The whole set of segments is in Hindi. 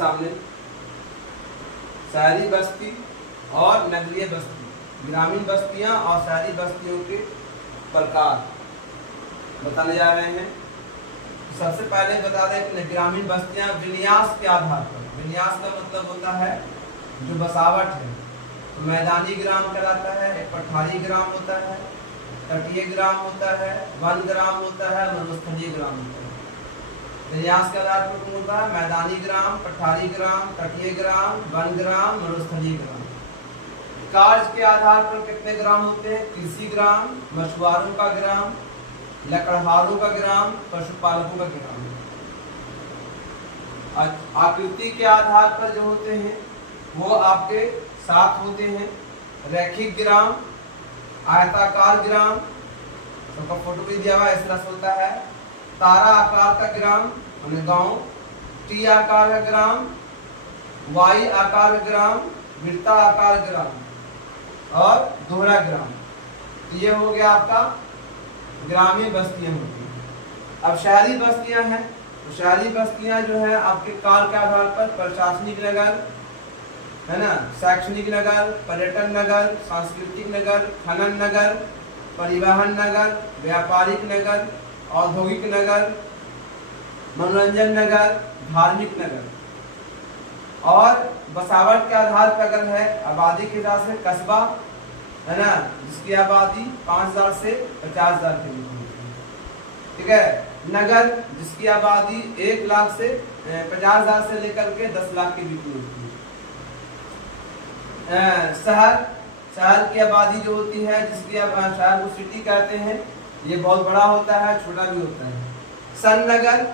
सामने शहरी बस्ती और नगरीय बस्ती, ग्रामीण बस्तियां और शहरी बस्तियों के प्रकार बताने जा रहे हैं। सबसे पहले बता दें कि ग्रामीण बस्तियां विन्यास के आधार पर, विन्यास का मतलब होता है जो बसावट है, तो मैदानी ग्राम कहलाता है, एक पठारी ग्राम होता है, तटीय ग्राम होता है, वन ग्राम होता है, मरुस्थलीय ग्राम होता है। विन्यास के आधार पर कौन होता है? मैदानी ग्राम, पठारी ग्राम, तटीय ग्राम, वन ग्राम, मरुस्थलीय ग्राम। कार्य के आधार पर कितने ग्राम होते हैं? कृषि ग्राम, मछुआरों का ग्राम, लकड़हारों का ग्राम, पशुपालकों का ग्राम। आकृति के आधार पर जो होते हैं वो आपके 7 होते हैं। रैखिक ग्राम, आयताकार ग्राम, सबका फोटो भी दिया हुआ है, इस तरह से होता है। तारा आकार का ग्राम माने गांव, टी आकार का ग्राम, वाई आकार का ग्राम, वृत्ता आकार ग्राम और दोहरा ग्राम। तो ये हो गया आपका ग्रामीण बस्तियां होती हैं। अब शहरी बस्तियां हैं, तो शहरी बस्तियां जो है आपके काल के आधार पर प्रशासनिक नगर है ना, शैक्षणिक नगर, पर्यटन नगर, सांस्कृतिक नगर, खनन नगर, परिवहन नगर, व्यापारिक नगर, औद्योगिक नगर, मनोरंजन नगर, धार्मिक नगर। और बसावट के आधार पर अगर है आबादी के हिसाब से कस्बा है ना, जिसकी आबादी 5000 से 50000 के बीच में, ठीक है। नगर जिसकी आबादी 1 लाख से 50,000 से लेकर के 10 लाख के बीच में होती है। शहर की आबादी जो होती है, जिसकी शहर को सिटी कहते हैं, ये बहुत बड़ा होता है, छोटा भी होता है। संनगर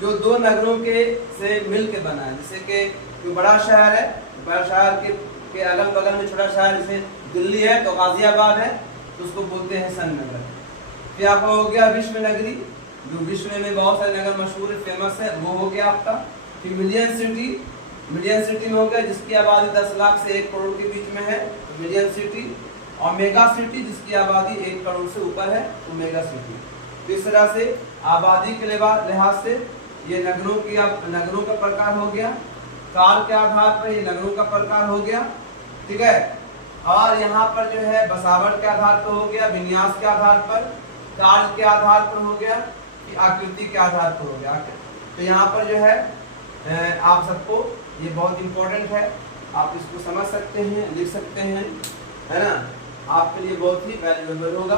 जो 2 नगरों के से मिल के बना है, जैसे कि कोई बड़ा शहर है, बड़ा शहर के अगल बगल में छोटा शहर, जैसे दिल्ली है तो गाजियाबाद है, तो उसको बोलते हैं संनगर। फिर आपका हो गया विश्व नगरी, जो विश्व में बहुत सारे नगर मशहूर है, फेमस है, वो हो गया आपका। फिर मिलियन सिटी, मिलियन सिटी में हो गया जिसकी आबादी 10 लाख से 1 करोड़ के बीच में है, तो मिलियन सिटी। और मेगा सिटी जिसकी आबादी 1 करोड़ से ऊपर है, तो मेगा सिटी। तो इस तरह से आबादी के लिहाज से ये नगरों का प्रकार हो गया। काल के आधार पर ये नगरों का प्रकार हो गया, ठीक है। और यहाँ पर जो है बसावट के आधार पर हो गया, विन्यास के आधार पर, कार्य के आधार पर हो गया, आकृति के आधार पर हो गया। तो यहाँ पर जो है आप सबको ये बहुत इंपॉर्टेंट है, आप इसको समझ सकते हैं, लिख सकते हैं, है ना, आपके लिए बहुत ही वैल्यूएबल होगा।